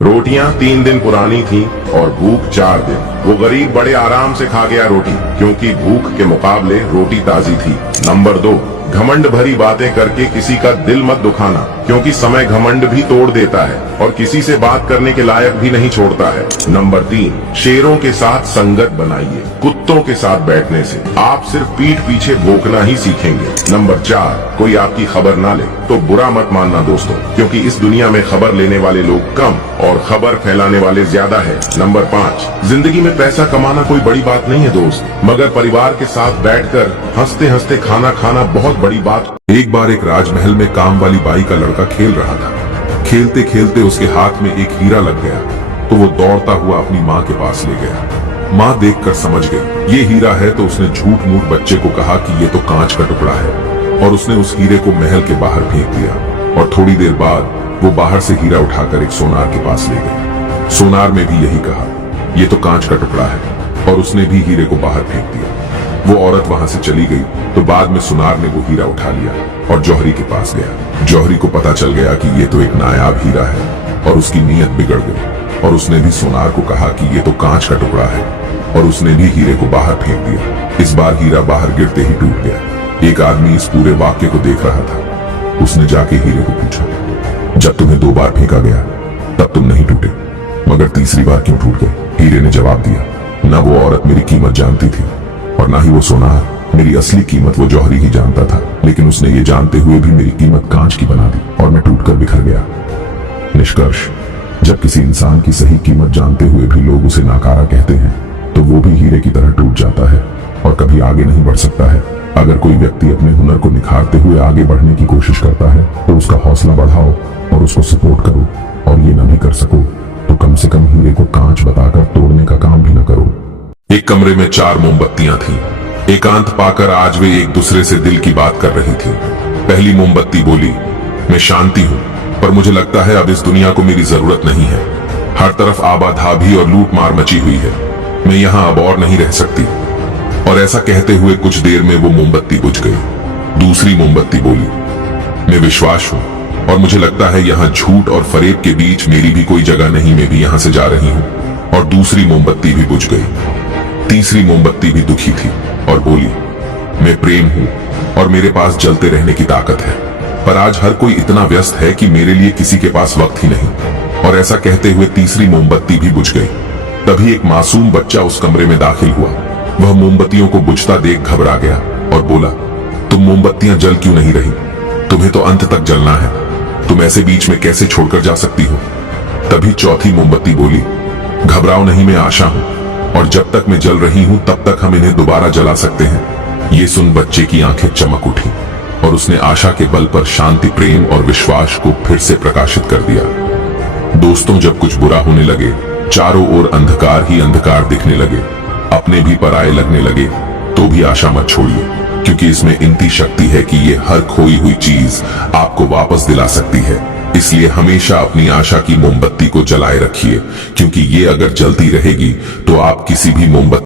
रोटियां 3 दिन पुरानी थीं और भूख 4 दिन। वो गरीब बड़े आराम से खा गया रोटी, क्योंकि भूख के मुकाबले रोटी ताजी थी। नंबर 2, घमंड भरी बातें करके किसी का दिल मत दुखाना, क्योंकि समय घमंड भी तोड़ देता है और किसी से बात करने के लायक भी नहीं छोड़ता है। नंबर 3, शेरों के साथ संगत बनाइए, कुत्तों के साथ बैठने से आप सिर्फ पीठ पीछे भौंकना ही सीखेंगे। नंबर 4, कोई आपकी खबर ना ले तो बुरा मत मानना दोस्तों, क्योंकि इस दुनिया में खबर लेने वाले लोग कम और खबर फैलाने वाले ज्यादा है। नंबर 5, जिंदगी में पैसा कमाना कोई बड़ी बात नहीं है दोस्त, मगर परिवार के साथ बैठकर हंसते हंसते खाना खाना बहुत बड़ी बात। एक बार एक राजमहल में काम वाली बाई का लड़का खेल रहा था। खेलते खेलते उसके हाथ में एक हीरा लग गया तो वो दौड़ता हुआ अपनी माँ के पास ले गया। माँ देखकर समझ गई ये हीरा है, तो उसने झूठ मूठ बच्चे को कहा कि ये तो कांच का टुकड़ा है, और उसने उस हीरे को महल के बाहर फेंक दिया। और थोड़ी देर बाद वो बाहर से हीरा उठाकर एक सोनार के पास ले गई। सोनार में भी यही कहा, ये तो कांच का टुकड़ा है, और उसने भी हीरे को बाहर फेंक दिया। वो औरत वहां से चली गई तो बाद में सुनार ने वो हीरा उठा लिया और जौहरी के पास गया। जौहरी को पता चल गया कि ये तो एक नायाब हीरा है और उसकी नीयत बिगड़ गई, और उसने भी सुनार को कहा कि ये तो कांच का टुकड़ा है, और उसने भी हीरे को बाहर फेंक दिया। इस बार हीरा बाहर गिरते ही टूट गया। एक आदमी इस पूरे वाक्य को देख रहा था। उसने जाके हीरे को पूछा, जब तुम्हें 2 बार फेंका गया तब तुम नहीं टूटे, मगर तीसरी बार क्यों टूट गए? हीरे ने जवाब दिया, न वो औरत मेरी कीमत जानती थी और ना ही वो सोनार। मेरी असली कीमत वो जौहरी ही जानता था, लेकिन उसने ये जानते हुए भी मेरी कीमत कांच की बना दी और मैं टूटकर बिखर गया। निष्कर्ष, जब किसी इंसान की सही कीमत जानते हुए भी लोग उसे नाकारा कहते हैं तो वो भी हीरे की तरह टूट जाता है और कभी आगे नहीं बढ़ सकता है। अगर कोई व्यक्ति अपने हुनर को निखारते हुए आगे बढ़ने की कोशिश करता है तो उसका हौसला बढ़ाओ और उसको सपोर्ट करो, और ये न भी कर सको तो कम से कम हीरे को कांच बताकर तोड़ने का काम भी न करो। एक कमरे में 4 मोमबत्तियां थीं। एकांत पाकर आज वे एक दूसरे से दिल की बात कर रही थीं। पहली मोमबत्ती बोली, मैं शांति हूं, पर मुझे लगता है अब इस दुनिया को मेरी जरूरत नहीं है। हर तरफ आबाधाबी और लूट मार मची हुई है। मैं यहाँ अब और नहीं रह सकती। और ऐसा कहते हुए कुछ देर में वो मोमबत्ती बुझ गई। दूसरी मोमबत्ती बोली, मैं विश्वास हूं, और मुझे लगता है यहाँ झूठ और फरेब के बीच मेरी भी कोई जगह नहीं, मैं भी यहाँ से जा रही हूँ। और दूसरी मोमबत्ती भी बुझ गई। तीसरी मोमबत्ती भी दुखी थी और बोली, मैं प्रेम हूं और मेरे पास जलते रहने की ताकत है, पर आज हर कोई इतना व्यस्त है कि मेरे लिए किसी के पास वक्त ही नहीं। और ऐसा कहते हुए तीसरी मोमबत्ती भी बुझ गई। तभी एक मासूम बच्चा उस कमरे में दाखिल हुआ। वह मोमबत्तियों को बुझता देख घबरा गया और बोला, तुम मोमबत्तियां जल क्यों नहीं रही? तुम्हें तो अंत तक जलना है, तुम ऐसे बीच में कैसे छोड़कर जा सकती हो? तभी चौथी मोमबत्ती बोली, घबराओ नहीं, मैं आशा हूं, और जब तक मैं जल रही हूं तब तक हम इन्हें दोबारा जला सकते हैं। ये सुन बच्चे की आंखें चमक उठी और उसने आशा के बल पर शांति, प्रेम और विश्वास को फिर से प्रकाशित कर दिया। दोस्तों, जब कुछ बुरा होने लगे, चारों ओर अंधकार ही अंधकार दिखने लगे, अपने भी पराये लगने लगे, तो भी आशा मत छोड़िए, क्योंकि इसमें इतनी शक्ति है कि ये हर खोई हुई चीज आपको वापस दिला सकती है। इसलिए हमेशा अपनी आशा की मोमबत्ती को जलाए रखिए, क्योंकि ये अगर जलती रहेगी तो आप किसी भी मोमबत्ती